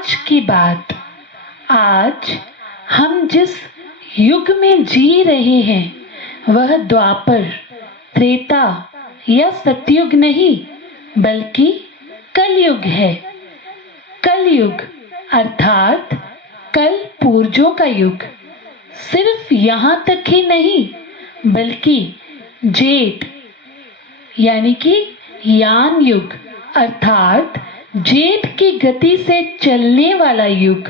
आज की बात। आज हम जिस युग में जी रहे हैं वह द्वापर, त्रेता या सतयुग नहीं बल्कि कलयुग है। कलयुग अर्थात कल पुर्जों का युग। सिर्फ यहाँ तक ही नहीं बल्कि जेठ यानी कि यान युग अर्थात जेठ की गति से चलने वाला युग।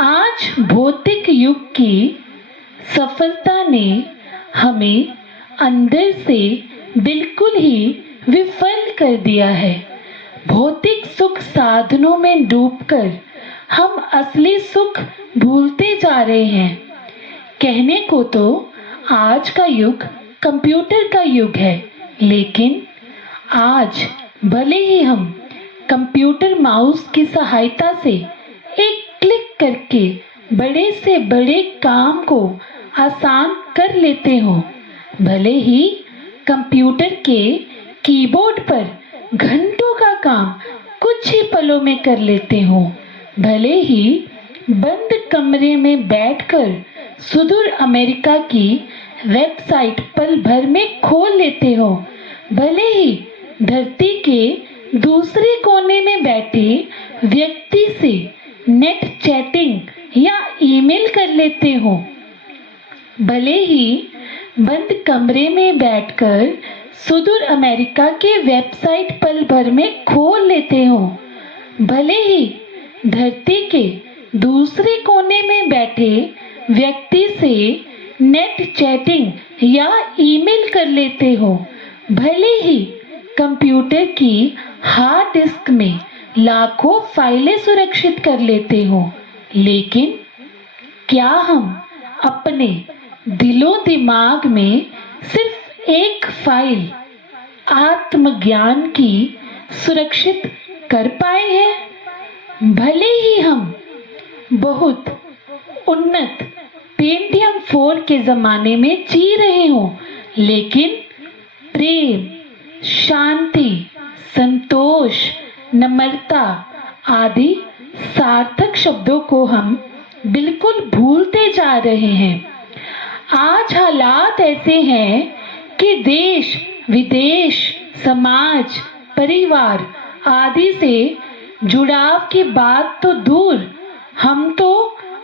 आज भौतिक युग की सफलता ने हमें अंदर से बिल्कुल ही विफल कर दिया है। भौतिक सुख साधनों में डूबकर हम असली सुख भूलते जा रहे हैं। कहने को तो आज का युग कंप्यूटर का युग है, लेकिन आज भले ही हम कंप्यूटर माउस की सहायता से एक क्लिक करके बड़े से बड़े काम को आसान कर लेते हो, भले ही कंप्यूटर के कीबोर्ड पर घंटों का काम कुछ ही पलों में कर लेते हो, भले ही बंद कमरे में बैठकर सुदूर अमेरिका की वेबसाइट पल भर में खोल लेते हो, भले ही धरती के दूसरे कोने में बैठे व्यक्ति से नेट चैटिंग या ईमेल कर लेते हो, भले ही बंद कमरे में बैठकर सुदूर अमेरिका के वेबसाइट पल भर में खोल लेते हो, भले ही धरती के दूसरे कोने में बैठे व्यक्ति से नेट चैटिंग या ईमेल कर लेते हो, भले ही कंप्यूटर की हार्ड डिस्क में लाखों फाइलें सुरक्षित कर लेते हो, लेकिन क्या हम अपने दिलो दिमाग में सिर्फ एक फाइल आत्मज्ञान की सुरक्षित कर पाए हैं? भले ही हम बहुत उन्नत पेंटियम 4 के जमाने में जी रहे हो, लेकिन प्रेम, शांति, संतोष, नम्रता आदि सार्थक शब्दों को हम बिल्कुल भूलते जा रहे हैं। आज हालात ऐसे हैं कि देश, विदेश, समाज, परिवार आदि से जुड़ाव की बात तो दूर, हम तो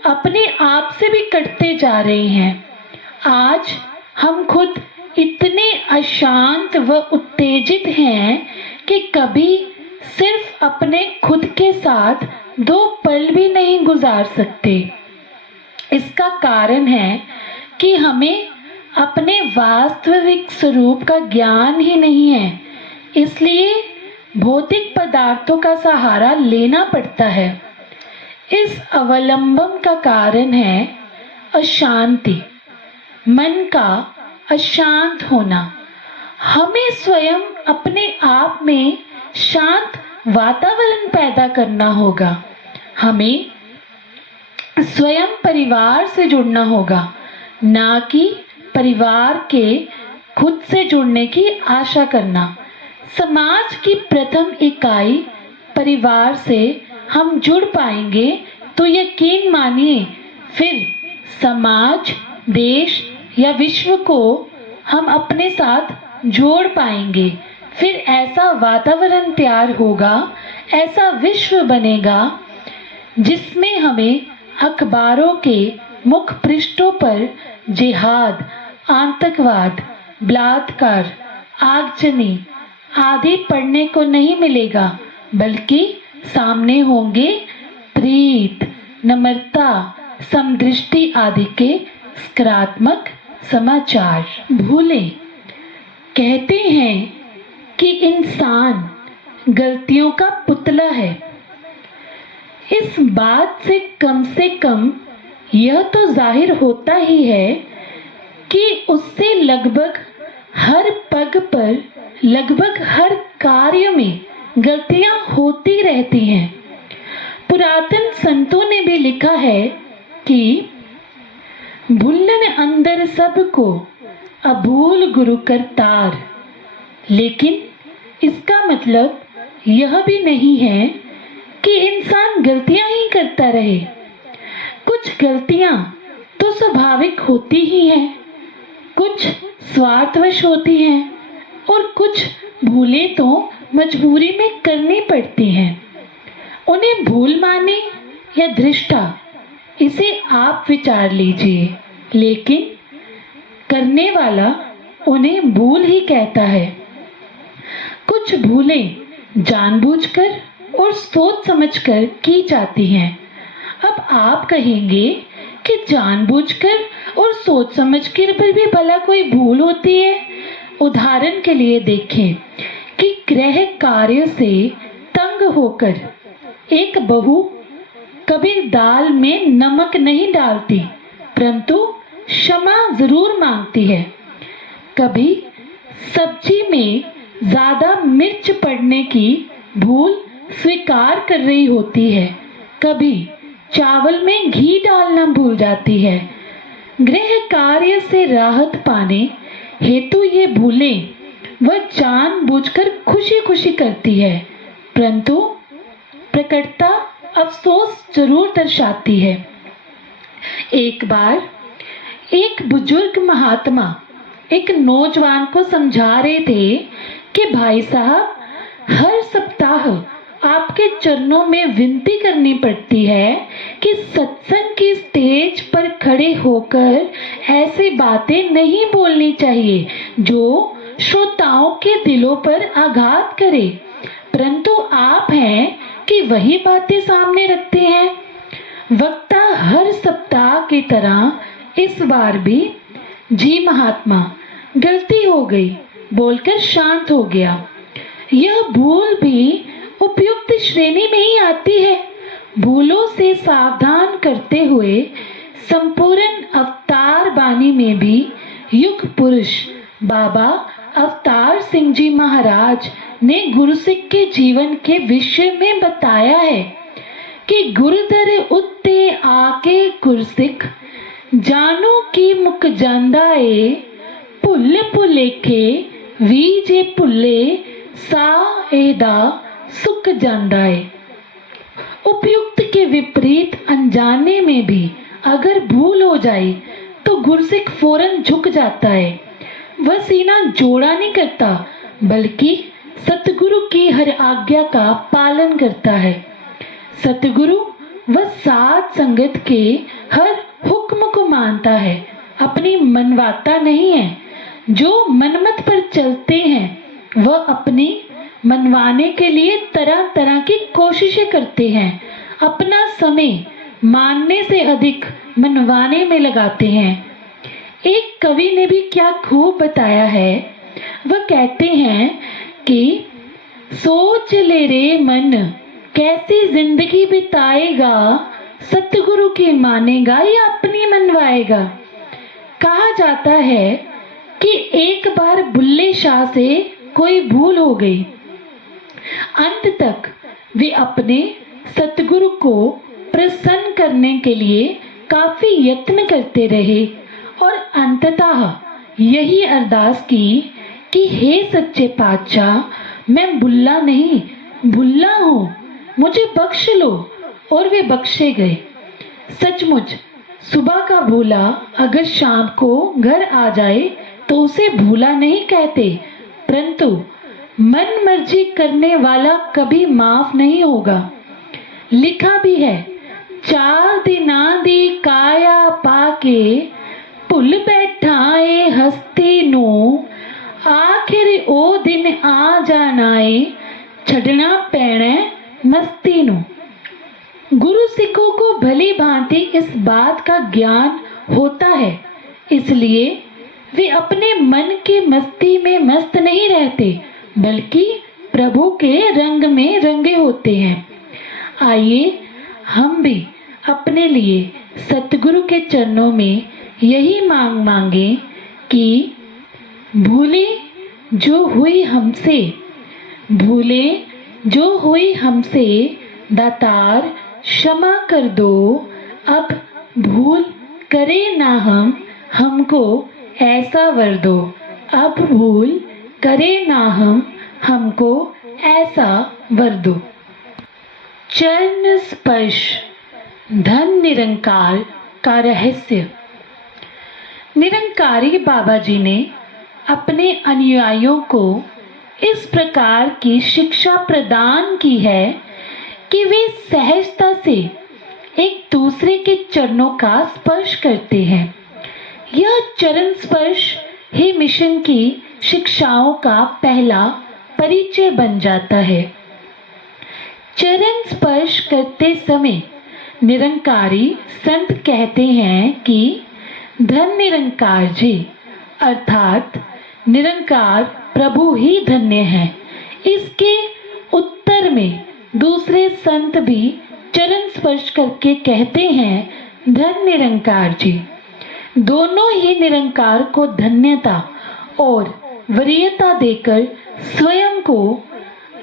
अपने आप से भी कटते जा रहे हैं। आज हम खुद इतने अशांत व उत्तेजित हैं कि कभी सिर्फ अपने खुद के साथ 2 पल भी नहीं गुजार सकते। इसका कारण है कि हमें अपने वास्तविक स्वरूप का ज्ञान ही नहीं है, इसलिए भौतिक पदार्थों का सहारा लेना पड़ता है। इस अवलंबन का कारण है अशांति, मन का अशांत होना। हमें स्वयं अपने आप में शांत वातावरण पैदा करना होगा। हमें स्वयं परिवार से जुड़ना होगा, ना कि परिवार के खुद से जुड़ने की आशा करना। समाज की प्रथम इकाई परिवार से हम जुड़ पाएंगे तो यकीन मानिए फिर समाज, देश या विश्व को हम अपने साथ जोड़ पाएंगे। फिर ऐसा वातावरण तैयार होगा, ऐसा विश्व बनेगा जिसमें हमें अखबारों के मुख पृष्ठों पर जिहाद, आतंकवाद, बलात्कार, आगजनी आदि पढ़ने को नहीं मिलेगा, बल्कि सामने होंगे प्रीत, नम्रता, समदृष्टि आदि के सकारात्मक समाचार। भूलें कहते हैं कि इंसान गलतियों का पुतला है। इस बात से कम यह तो जाहिर होता ही है कि उससे लगभग हर पग पर, लगभग हर कार्य में गलतियां होती रहती हैं। पुरातन संतों ने भी लिखा है कि भूलन अंदर सबको अभूल गुरु करतार, लेकिन इसका मतलब यह भी नहीं है कि इंसान गलतियां ही करता रहे। कुछ गलतियां तो स्वाभाविक होती ही हैं, कुछ स्वार्थवश होती हैं और कुछ भूलें तो मजबूरी में करनी पड़ती हैं। उन्हें भूल माने या दृष्टा, इसे आप विचार लीजिए, लेकिन करने वाला उन्हें भूल ही कहता है। कुछ भूलें जानबूझकर और सोच समझकर की जाती हैं। अब आप कहेंगे कि जानबूझकर और सोच समझकर पर भी भला कोई भूल होती है? उदाहरण के लिए देखें कि गृह कार्य से तंग होकर एक बहू कभी दाल में नमक नहीं डालती, परंतु क्षमा जरूर मांगती है। कभी सब्जी में ज्यादा मिर्च पड़ने की भूल स्वीकार कर रही होती है, कभी चावल में घी डालना भूल जाती है। गृह कार्य से राहत पाने हेतु ये भूलें वह जानबूझकर खुशी खुशी करती है, परंतु प्रकटता अफसोस जरूर दर्शाती है। एक बार एक बुजुर्ग महात्मा एक नौजवान को समझा रहे थे कि भाई साहब, हर सप्ताह आपके चरणों में विनती करनी पड़ती है कि सत्संग की स्टेज पर खड़े होकर ऐसी बातें नहीं बोलनी चाहिए जो श्रोताओं के दिलों पर आघात करे, परंतु आप हैं कि वही बातें सामने रखते हैं। वक्ता हर सप्ताह की तरह इस बार भी जी महात्मा, गलती हो गई बोलकर शांत हो गया। यह भूल भी उपयुक्त श्रेणी में ही आती है। भूलों से सावधान करते हुए संपूर्ण अवतार बानी में भी युग पुरुष बाबा अवतार सिंह जी महाराज ने गुरुसिख के जीवन के विषय में बताया है कि गुरुदर उत्ते आके गुरसिख जानो की मुक जांदाए, भुल भुलेखे वीजे भुले सा एदा सुख जांदाए। उपयुक्त के विपरीत अनजाने में भी अगर भूल हो जाए तो गुरसिख फौरन झुक जाता है। वह सीना जोड़ा नहीं करता, बल्कि सतगुरु की हर आज्ञा का पालन करता है। सतगुरु वह साध संगत के हर हुक्म को मानता है, अपनी मनवाता नहीं है। जो मनमत पर चलते हैं वह अपनी मनवाने के लिए तरह तरह की कोशिशें करते हैं, अपना समय मानने से अधिक मनवाने में लगाते हैं। एक कवि ने भी क्या खूब बताया है। वह कहते हैं कि सोच ले रे मन कैसी जिंदगी बिताएगा, सतगुरु की मानेगा या अपनी मनवाएगा। कहा जाता है कि एक बार बुल्ले शाह से कोई भूल हो गई। अंत तक वे अपने सतगुरु को प्रसन्न करने के लिए काफी यत्न करते रहे और अंततः यही अरदास की कि हे सच्चे पातशाह, मैं बुल्ला नहीं भुल्ला हूँ, मुझे बख्श लो। और वे बख्शे गए। सचमुच सुबह का भूला अगर शाम को घर आ जाए तो उसे भूला नहीं कहते, परंतु मन मर्जी करने वाला कभी माफ नहीं होगा। लिखा भी है, 4 दिना दी काया पाके भुल बैठा ए हस्ती नू, आखिर ओ दिन आ जानाए छड़ना पैना मस्ती नू। गुरु सिखों को भली भांति इस बात का ज्ञान होता है, इसलिए वे अपने मन के मस्ती में मस्त नहीं रहते, बल्कि प्रभु के रंग में रंगे होते हैं। आइए हम भी अपने लिए सतगुरु के चरणों में यही मांग मांगे कि भूलें जो हुई हमसे, भूलें जो हुई हमसे दातार क्षमा कर दो। अब भूल करे ना हम, हमको ऐसा वर दो। अब भूल करे ना हम, हमको ऐसा वर दो। चरण स्पर्श धन निरंकार का रहस्य। निरंकारी बाबा जी ने अपने अनुयायियों को इस प्रकार की शिक्षा प्रदान की है कि वे सहजता से एक दूसरे के चरणों का स्पर्श करते हैं। यह चरण स्पर्श ही मिशन की शिक्षाओं का पहला परिचय बन जाता है। चरण स्पर्श करते समय निरंकारी संत कहते हैं कि धन निरंकार जी, अर्थात निरंकार प्रभु ही धन्य है। इसके उत्तर में दूसरे संत भी चरण स्पर्श करके कहते हैं धन निरंकार जी। दोनों ही निरंकार को धन्यता और वरीयता देकर स्वयं को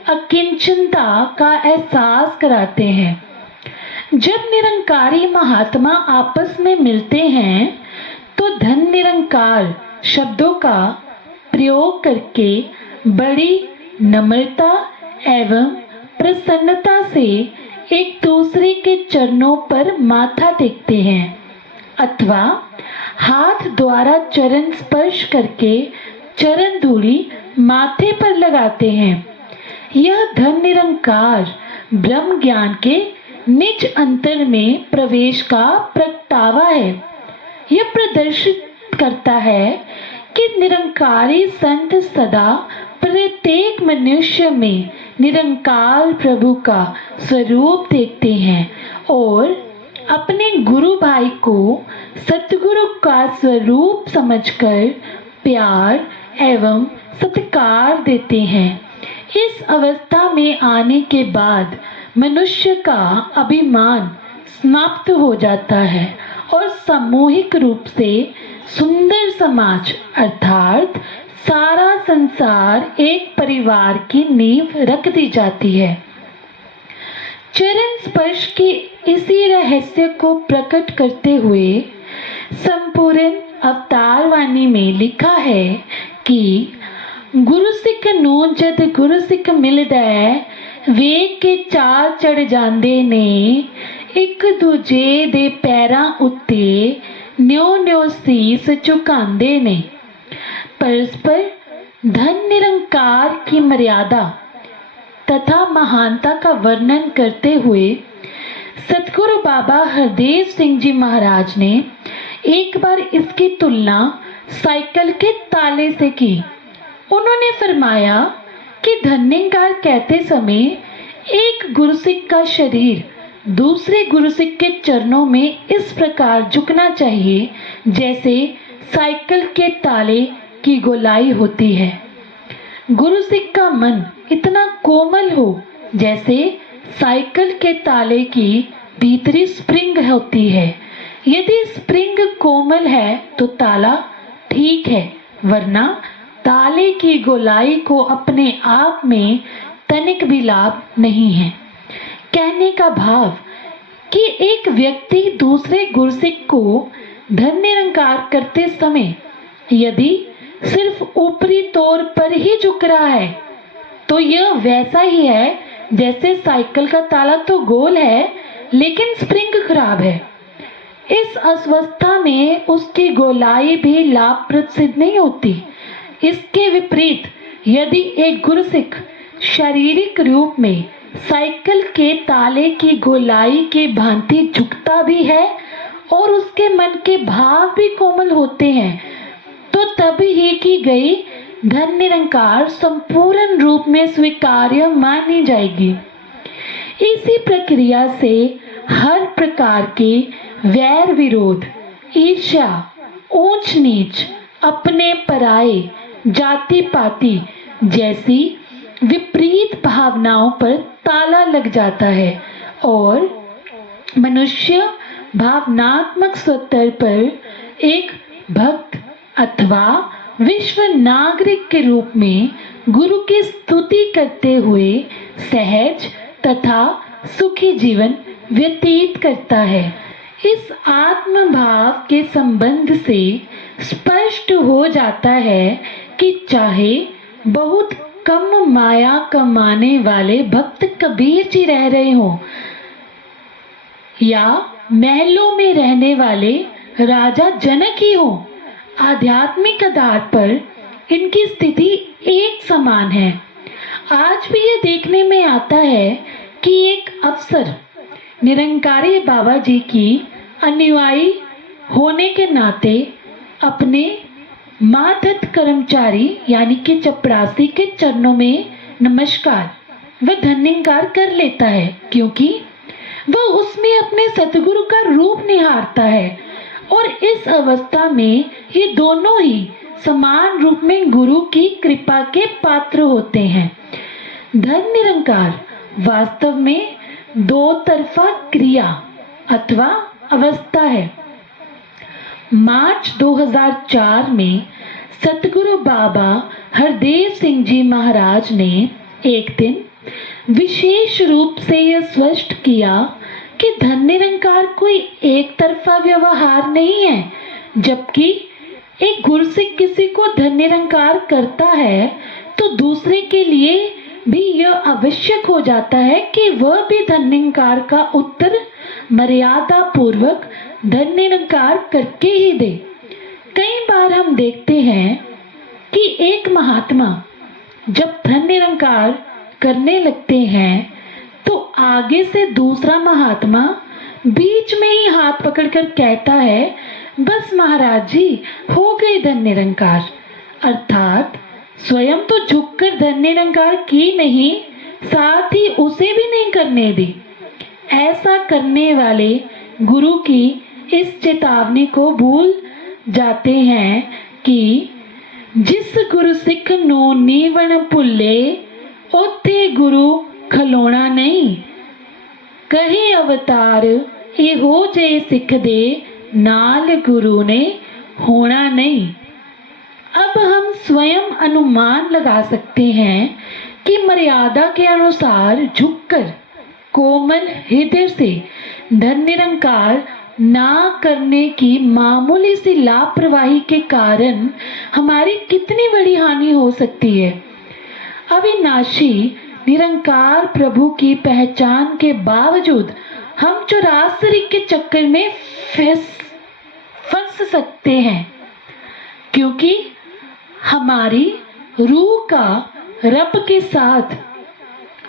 अकिंचनता का एहसास कराते हैं। जब निरंकारी महात्मा आपस में मिलते हैं तो धन निरंकार शब्दों का प्रयोग करके बड़ी नम्रता एवं प्रसन्नता से एक दूसरे के चरणों पर माथा टेकते हैं अथवा हाथ द्वारा चरण स्पर्श करके चरण धूलि माथे पर लगाते हैं। यह धन निरंकार ब्रह्म ज्ञान के निज अंतर में प्रवेश का प्रगटावा है। यह प्रदर्शित करता है कि निरंकारी संत सदा प्रत्येक मनुष्य में निरंकार प्रभु का स्वरूप देखते हैं और अपने गुरु भाई को सतगुरु का स्वरूप समझकर प्यार एवं सत्कार देते हैं। इस अवस्था में आने के बाद मनुष्य का अभिमान समाप्त हो जाता है और सामूहिक रूप से सुंदर समाज अर्थात सारा संसार एक परिवार की नींव रख दी जाती है। चरण स्पर्श के इसी रहस्य को प्रकट करते हुए संपूर्ण अवतार वाणी में लिखा है कि गुरु सिख नूं जद गुरु सिख मिलदा वेख के चाल चढ़ जांदे ने एक दूजे दे पैरां उत्ते न्यो न्यो सीस झुकांदे ने। परस्पर धन निरंकार की मर्यादा तथा महानता का वर्णन करते हुए सतगुरु बाबा हरदेव सिंह जी महाराज ने एक बार इसकी तुलना साइकिल के ताले से की। उन्होंने फरमाया कि धन निरंकार कहते समय एक गुरुसिख का शरीर दूसरे गुरुसिख के चरणों में इस प्रकार झुकना चाहिए जैसे साइकिल के ताले की गोलाई होती है। गुरुसिख का मन इतना कोमल हो जैसे साइकिल के ताले की भीतरी स्प्रिंग होती है। यदि स्प्रिंग कोमल है तो ताला ठीक है, वरना ताले की गोलाई को अपने आप में तनिक भी लाभ नहीं है। कहने का भाव कि एक व्यक्ति दूसरे गुरुसिख को धन निरंकार करते समय यदि सिर्फ ऊपरी तौर पर ही झुक रहा है तो यह वैसा ही है जैसे साइकिल का ताला तो गोल है लेकिन स्प्रिंग खराब है। इस अवस्था में उसकी गोलाई भी लाभप्रद सिद्ध नहीं होती। इसके विपरीत यदि एक गुरुसिख शारीरिक रूप में साइकिल के ताले की गोलाई की भांति झुकता भी है और उसके मन के भाव भी कोमल होते हैं तो तब ही की गई धन निरंकार संपूर्ण रूप में स्वीकार्य मानी जाएगी। इसी प्रक्रिया से हर प्रकार के वैर विरोध, ईर्ष्या, ऊंच नीच, अपने पराये, जाति पाति जैसी विपरीत भावनाओं पर ताला लग जाता है और मनुष्य भावनात्मक स्तर पर एक भक्त अथवा विश्व नागरिक के रूप में गुरु की स्तुति करते हुए सहज तथा सुखी जीवन व्यतीत करता है। इस आत्म भाव के संबंध से स्पष्ट हो जाता है कि चाहे बहुत कम माया कमाने वाले भक्त कबीर जी रह रहे हों या महलों में रहने वाले राजा जनक ही हों, आध्यात्मिक आधार पर इनकी स्थिति एक समान है। आज भी ये देखने में आता है कि एक अफसर निरंकारी बाबा जी की अनुयायी होने के नाते अपने मातहत कर्मचारी यानी कि चपरासी के चरणों में नमस्कार व धन्यवाद कर लेता है, क्योंकि वह उसमें अपने सतगुरु का रूप निहारता है और इस अवस्था में ये दोनों ही समान रूप में गुरु की कृपा के पात्र होते हैं। धन निरंकार वास्तव में दो तरफा क्रिया अथवा अवस्था है। मार्च 2004 में सतगुरु बाबा हरदेव सिंह जी महाराज ने एक दिन विशेष रूप से यह स्पष्ट किया कि धन निरंकार कोई एक तरफा व्यवहार नहीं है। जबकि एक गुरसिख किसी को धन निरंकार करता है तो दूसरे के लिए भी यह आवश्यक हो जाता है कि वह भी धन निरंकार का उत्तर मर्यादा पूर्वक धन निरंकार करके ही दे। कई बार हम देखते हैं कि एक महात्मा जब धन निरंकार करने लगते हैं तो आगे से दूसरा महात्मा बीच में ही हाथ पकड़कर कहता है, बस महाराज जी हो गई धन निरंकार। अर्थात स्वयं तो झुककर धन निरंकार की नहीं, साथ ही उसे भी नहीं करने दी। ऐसा करने वाले गुरु की इस चेतावनी को भूल जाते हैं कि जिस गुरु सिख नो नीवण भुल्ले ओथे गुरु खलोना नहीं, कहे अवतार ये हो जे सिख दे नाल गुरु ने होना नहीं। अब हम स्वयं अनुमान लगा सकते हैं कि मर्यादा के अनुसार झुककर कोमल हृदय से धन निरंकार ना करने की मामूली सी लापरवाही के कारण हमारी कितनी बड़ी हानि हो सकती है। अविनाशी निरंकार प्रभु की पहचान के बावजूद हम चौरासरी के चक्कर में फंस सकते हैं, क्योंकि हमारी रूह का रब के साथ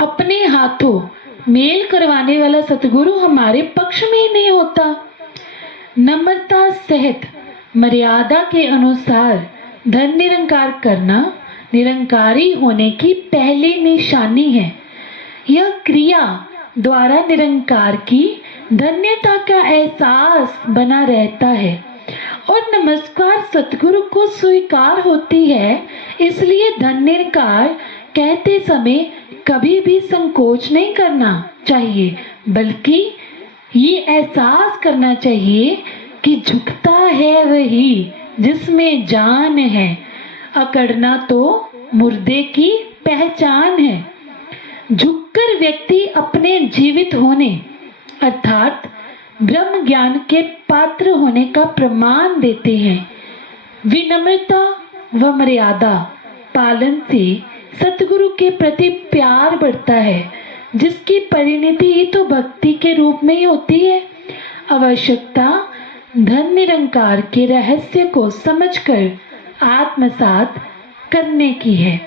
अपने हाथों मेल करवाने वाला सतगुरु हमारे पक्ष में ही नहीं होता। नम्रता सहित मर्यादा के अनुसार धन निरंकार करना निरंकारी होने की पहली निशानी है। यह क्रिया द्वारा निरंकार की धन्यता का एहसास बना रहता है और नमस्कार सतगुरु को स्वीकार होती है। इसलिए धन निरंकार कहते समय कभी भी संकोच नहीं करना चाहिए, बल्कि ये एहसास करना चाहिए कि झुकता है वही जिसमें जान है, अकड़ना तो मुर्दे की पहचान है। झुककर व्यक्ति अपने जीवित होने अर्थात ब्रह्म ज्ञान के पात्र होने का प्रमाण देते हैं। विनम्रता व मर्यादा पालन से सतगुरु के प्रति प्यार बढ़ता है, जिसकी परिणति ही तो भक्ति के रूप में ही होती है। आवश्यकता धन निरंकार के रहस्य को समझकर आत्मसात करने की है।